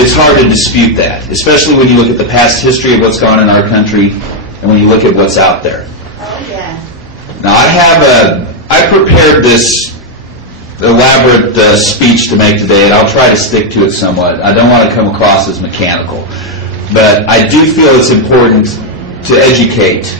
it's hard to dispute that, especially when you look at the past history of what's gone on in our country and when you look at what's out there. Oh, yeah. Now, I prepared this elaborate speech to make today, and I'll try to stick to it somewhat. I don't want to come across as mechanical, but I do feel it's important to educate.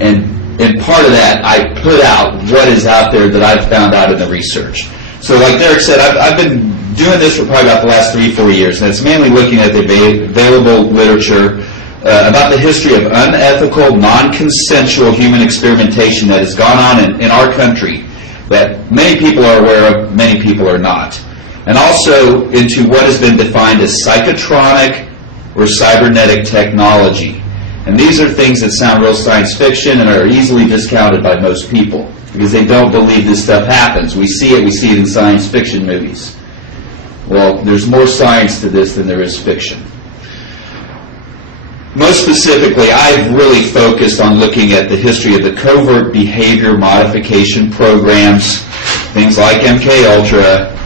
And part of that, I put out what is out there that I've found out in the research. So like Derek said, I've been doing this for probably about the last 3-4 years, and it's mainly looking at the available literature about the history of unethical, non-consensual human experimentation that has gone on in our country that many people are aware of, many people are not. And also into what has been defined as psychotronic or cybernetic technology. And these are things that sound real science fiction and are easily discounted by most people because they don't believe this stuff happens. We see it in science fiction movies. Well, there's more science to this than there is fiction. Most specifically, I've really focused on looking at the history of the covert behavior modification programs, things like MKUltra,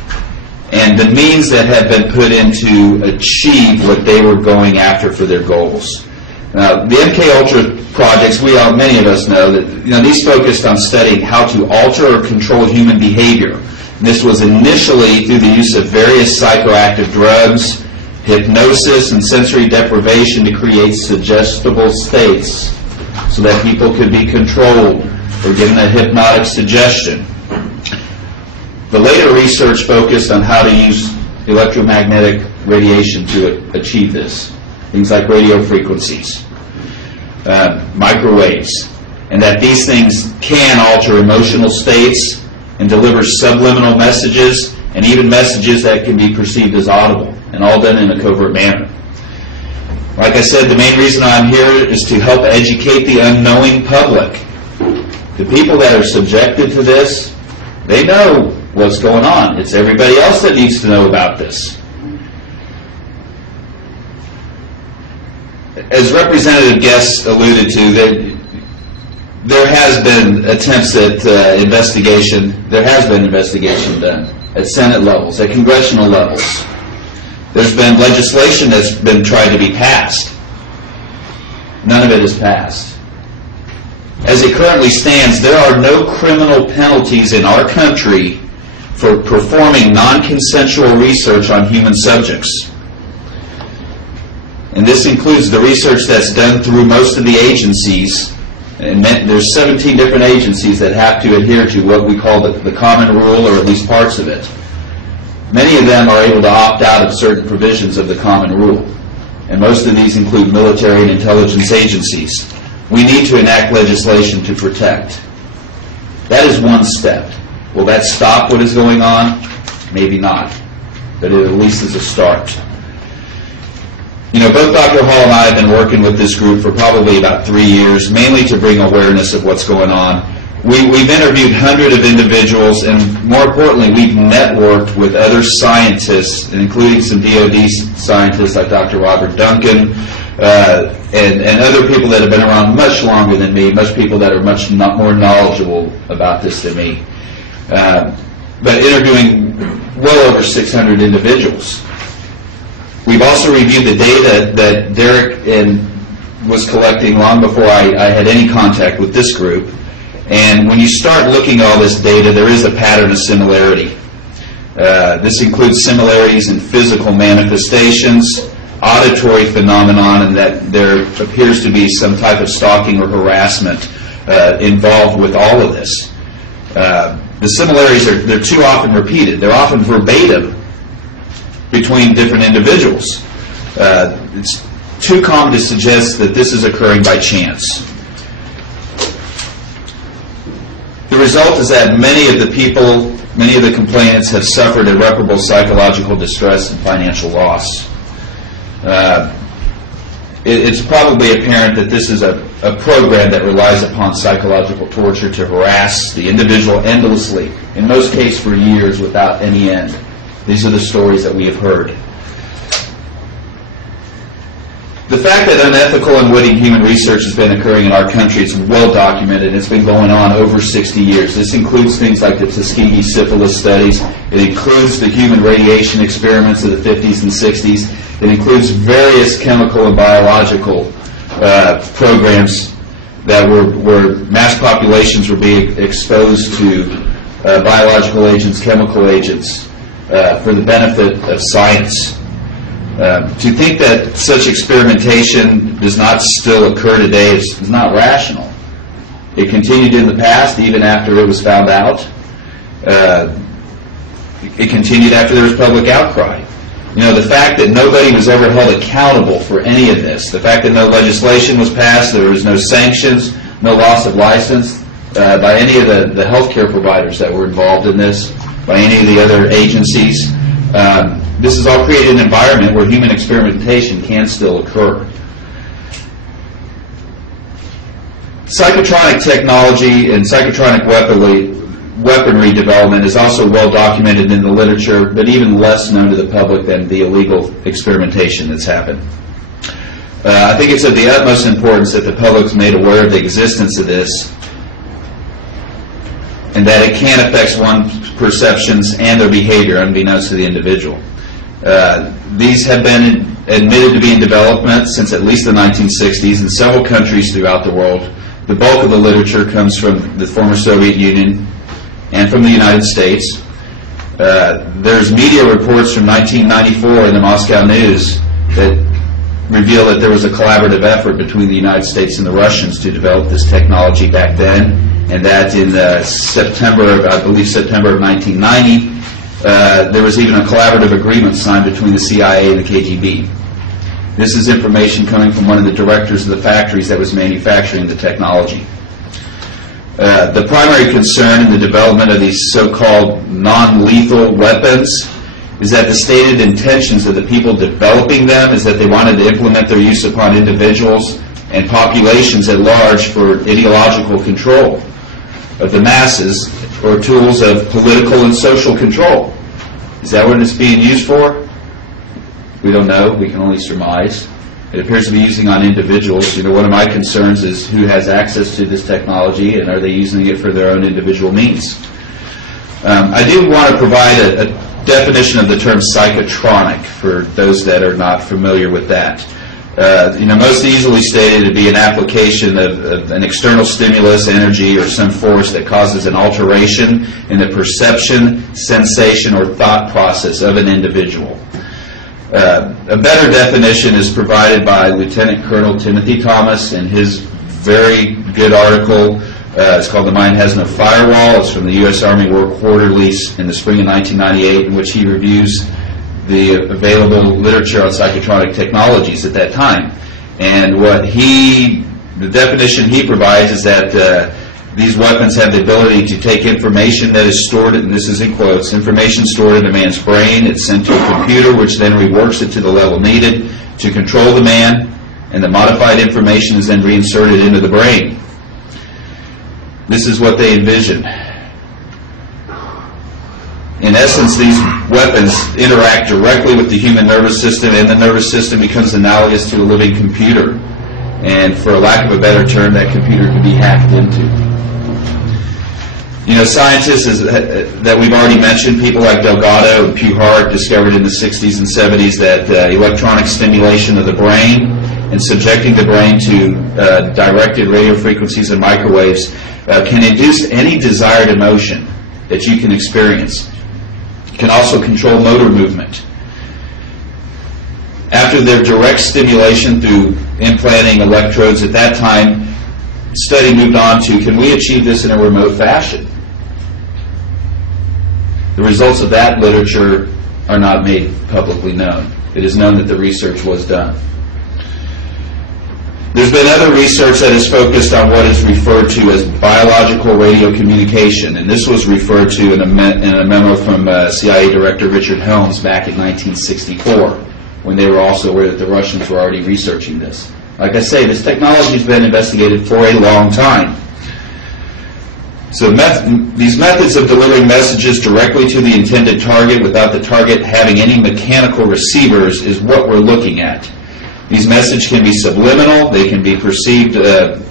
and the means that have been put in to achieve what they were going after for their goals. Now, the MKUltra projects, many of us know that these focused on studying how to alter or control human behavior. And this was initially through the use of various psychoactive drugs, hypnosis, and sensory deprivation to create suggestible states so that people could be controlled or given a hypnotic suggestion. The later research focused on how to use electromagnetic radiation to achieve this. Things like radio frequencies, microwaves, and that these things can alter emotional states and deliver subliminal messages and even messages that can be perceived as audible, and all done in a covert manner. Like I said, the main reason I'm here is to help educate the unknowing public. The people that are subjected to this, they know what's going on. It's everybody else that needs to know about this. As representative guests alluded to, there has been attempts at investigation. There has been investigation done at Senate levels, at congressional levels. There's been legislation that's been tried to be passed. None of it is passed. As it currently stands, there are no criminal penalties in our country for performing non-consensual research on human subjects. And this includes the research that's done through most of the agencies. And there's 17 different agencies that have to adhere to what we call the common rule, or at least parts of it. Many of them are able to opt out of certain provisions of the common rule. And most of these include military and intelligence agencies. We need to enact legislation to protect. That is one step. Will that stop what is going on? Maybe not. But it at least is a start. Both Dr. Hall and I have been working with this group for probably about 3 years, mainly to bring awareness of what's going on. We've interviewed hundreds of individuals, and more importantly, we've networked with other scientists, including some DoD scientists like Dr. Robert Duncan, and other people that have been around much longer than me, much people that are much more knowledgeable about this than me. But interviewing well over 600 individuals. We've also reviewed the data that Derek was collecting long before I had any contact with this group. And when you start looking at all this data, there is a pattern of similarity. This includes similarities in physical manifestations, auditory phenomenon, and that there appears to be some type of stalking or harassment involved with all of this. The similarities they're too often repeated. They're often verbatim between different individuals. It's too common to suggest that this is occurring by chance. The result is that many of the complainants have suffered irreparable psychological distress and financial loss. It's probably apparent that this is a program that relies upon psychological torture to harass the individual endlessly, in most cases for years without any end. These are the stories that we have heard. The fact that unethical and unwitting human research has been occurring in our country, it's well documented. It's been going on over 60 years. This includes things like the Tuskegee syphilis studies. It includes the human radiation experiments of the 50s and 60s. It includes various chemical and biological programs that where mass populations were being exposed to biological agents, chemical agents, for the benefit of science. To think that such experimentation does not still occur today is not rational. It continued in the past, even after it was found out. It continued after there was public outcry. You know, the fact that nobody was ever held accountable for any of this, the fact that no legislation was passed, there was no sanctions, no loss of license by any of the healthcare providers that were involved in this, by any of the other agencies. This has all created an environment where human experimentation can still occur. Psychotronic technology and psychotronic weaponry development is also well documented in the literature, but even less known to the public than the illegal experimentation that's happened. I think it's of the utmost importance that the public is made aware of the existence of this, and that it can affect one's perceptions and their behavior unbeknownst to the individual. These have been admitted to be in development since at least the 1960s in several countries throughout the world. The bulk of the literature comes from the former Soviet Union and from the United States. There's media reports from 1994 in the Moscow News that reveal that there was a collaborative effort between the United States and the Russians to develop this technology back then, and that in September of 1990, there was even a collaborative agreement signed between the CIA and the KGB. This is information coming from one of the directors of the factories that was manufacturing the technology. The primary concern in the development of these so-called non-lethal weapons is that the stated intentions of the people developing them is that they wanted to implement their use upon individuals and populations at large for ideological control of the masses, or tools of political and social control. Is that what it's being used for? We don't know. We can only surmise. It appears to be using on individuals. You know, one of my concerns is who has access to this technology, and are they using it for their own individual means? I do want to provide a definition of the term psychotronic for those that are not familiar with that. Most easily stated, it'd be an application of an external stimulus, energy, or some force that causes an alteration in the perception, sensation, or thought process of an individual. A better definition is provided by Lieutenant Colonel Timothy Thomas in his very good article. It's called "The Mind Has No Firewall." It's from the U.S. Army War Quarterly in the spring of 1998, in which he reviews the available literature on psychotronic technologies at that time. And the definition he provides is that these weapons have the ability to take information that is stored, and this is in quotes, information stored in a man's brain. It's sent to a computer, which then reworks it to the level needed to control the man, and the modified information is then reinserted into the brain. This is what they envision. In essence, these weapons interact directly with the human nervous system, and the nervous system becomes analogous to a living computer. And for lack of a better term, that computer can be hacked into. You know, scientists that we've already mentioned, people like Delgado and Puhart, discovered in the 60s and 70s that electronic stimulation of the brain and subjecting the brain to directed radio frequencies and microwaves can induce any desired emotion that you can experience. It can also control motor movement. After their direct stimulation through implanting electrodes at that time, study moved on to, can we achieve this in a remote fashion? The results of that literature are not made publicly known. It is known that the research was done. There's been other research that is focused on what is referred to as biological radio communication, and this was referred to in a memo from CIA Director Richard Helms back in 1964, when they were also aware that the Russians were already researching this. Like I say, this technology has been investigated for a long time. So these methods of delivering messages directly to the intended target without the target having any mechanical receivers is what we're looking at. These messages can be subliminal. They can be perceived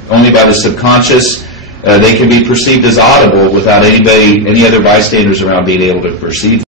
only by the subconscious. They can be perceived as audible without any other bystanders around being able to perceive